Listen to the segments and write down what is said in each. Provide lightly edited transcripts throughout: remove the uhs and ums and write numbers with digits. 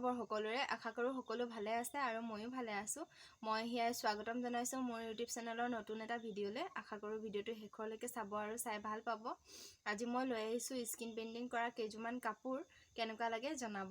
খবৰ সকলোৰে আশা কৰো সকলো ভালে আছে আৰু ময়ো ভালে আছো মই হিয়াই স্বাগতম জনাইছো মোৰ ইউটিউব চেনেলৰ নতুন এটা ভিডিঅ'লে আশা কৰো ভিডিঅ'টো শেষলৈকে চাব আৰু চাই ভাল পাব আজি মই লৈ আহিছো স্কিন পেইন্টিং কৰা কেজুমান কাপোৰ কেনেকুৱা লাগে জনাব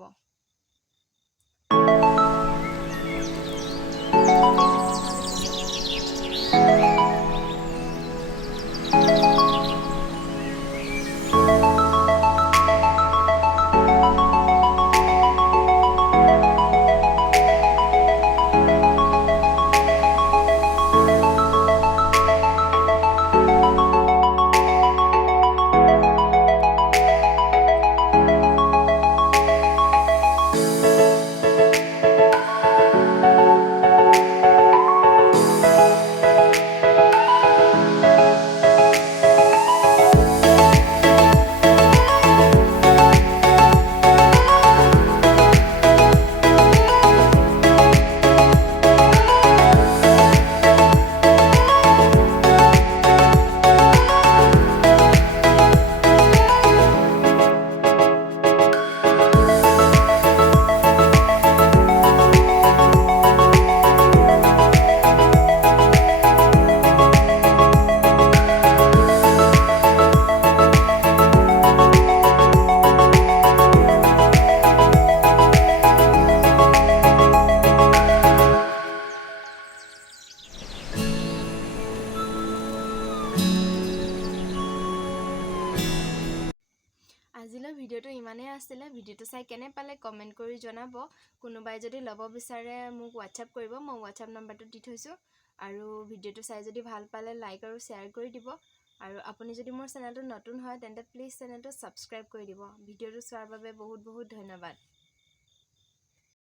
আজিলৈ ভিডিঅ'টো ইমানেই আছিল ভিডিঅ'টো চাই কেনে পালে কমেন্ট কৰি জনাব কোনোবাই যদি লব বিচাৰে মোক WhatsApp কৰিব মই WhatsApp নম্বৰটো দি থৈছো আৰু ভিডিঅ'টো চাই যদি ভাল পালে লাইক আৰু শেয়াৰ কৰি দিব আৰু আপুনি যদি মোৰ চেনেলটো নতুন হয় তেন্তে প্লিজ চেনেলটো সাবস্ক্ৰাইব কৰি দিব ভিডিঅ'টো চোৱাৰ বাবে বহুত বহুত ধন্যবাদ